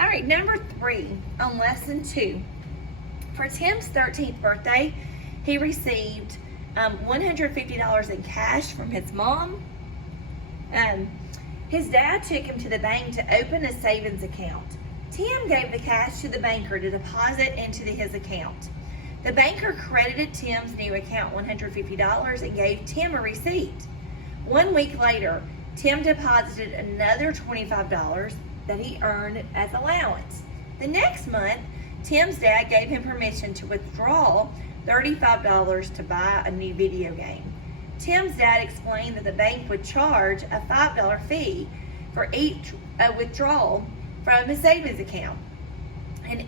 All right, number 3 on lesson 2. For Tim's 13th birthday, he received $150 in cash from his mom. His dad took him to the bank to open a savings account. Tim gave the cash to the banker to deposit into his account. The banker credited Tim's new account $150 and gave Tim a receipt. 1 week later, Tim deposited another $25 that he earned as allowance. The next month, Tim's dad gave him permission to withdraw $35 to buy a new video game. Tim's dad explained that the bank would charge a $5 fee for each withdrawal from his savings account, and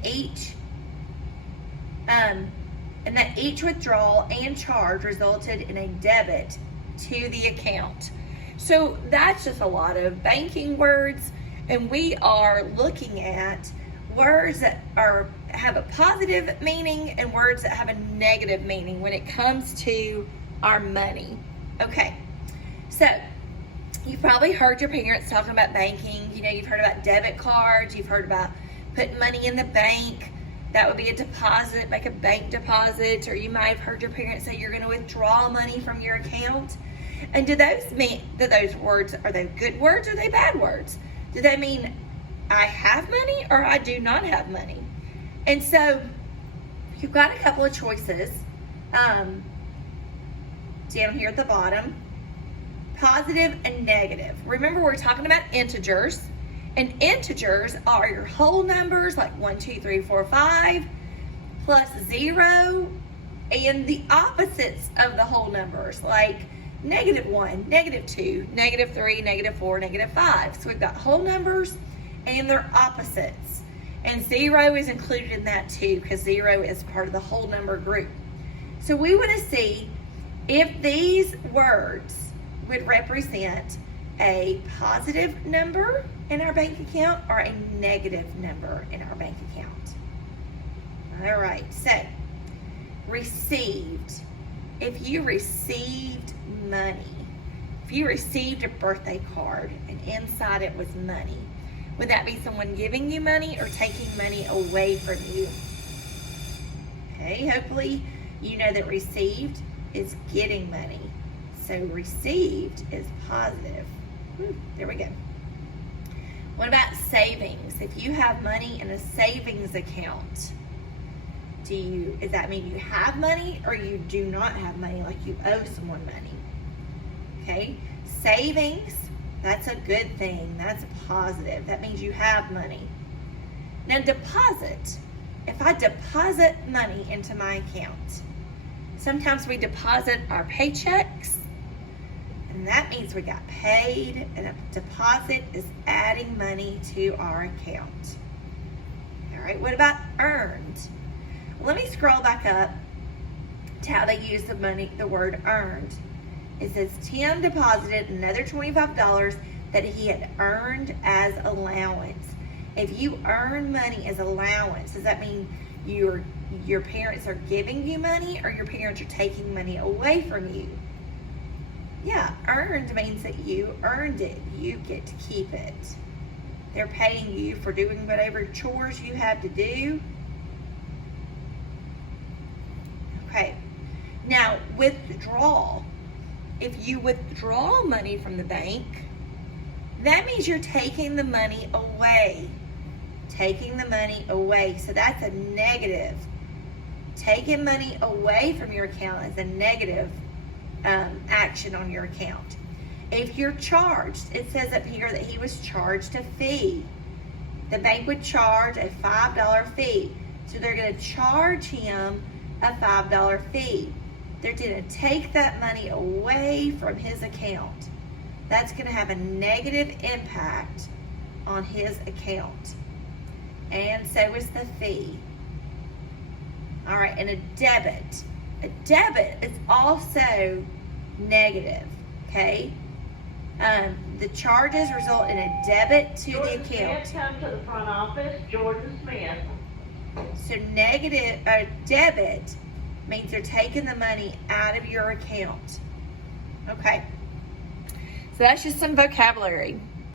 that each withdrawal and charge resulted in a debit to the account. So that's just a lot of banking words, and we are looking at words that have a positive meaning and words that have a negative meaning when it comes to our money. Okay, so you've probably heard your parents talking about banking. You know, you've heard about debit cards, you've heard about putting money in the bank. That would be a deposit, make a bank deposit, or you might have heard your parents say you're going to withdraw money from your account. And do those words, are they good words or are they bad words? Do they mean I have money or I do not have money? And so you've got a couple of choices down here at the bottom, positive and negative. Remember, we're talking about integers, and integers are your whole numbers like 1, 2, 3, 4, 5 plus 0, and the opposites of the whole numbers like -1, -2, -3, -4, -5. So we've got whole numbers and their opposites. And 0 is included in that too, because 0 is part of the whole number group. So we want to see if these words would represent a positive number in our bank account or a negative number in our bank account. All right, so received. If you received money, if you received a birthday card and inside it was money, would that be someone giving you money or taking money away from you? Okay, hopefully you know that received is getting money. So received is positive. There we go. What about savings? If you have money in a savings account, does that mean you have money or you do not have money, like you owe someone money? Okay, savings, that's a good thing. That's positive. That means you have money. Now deposit. If I deposit money into my account, sometimes we deposit our paychecks, and that means we got paid, and a deposit is adding money to our account. All right, what about earned? Let me scroll back up to how they use the word earned. It says Tim deposited another $25 that he had earned as allowance. If you earn money as allowance, does that mean your parents are giving you money or your parents are taking money away from you? Yeah, earned means that you earned it. You get to keep it. They're paying you for doing whatever chores you have to do. Okay, now withdrawal. If you withdraw money from the bank, that means you're taking the money away. Taking the money away. So that's a negative. Taking money away from your account is a negative action on your account. If you're charged, it says up here that he was charged a fee. The bank would charge a $5 fee. So they're going to charge him a $5 fee. They're going to take that money away from his account. That's going to have a negative impact on his account. And so is the fee. All right, and a debit. A debit is also negative, okay? The charges result in a debit to the account. Smith, come to the front office. Jordan Smith. So debit means they're taking the money out of your account. Okay. So that's just some vocabulary.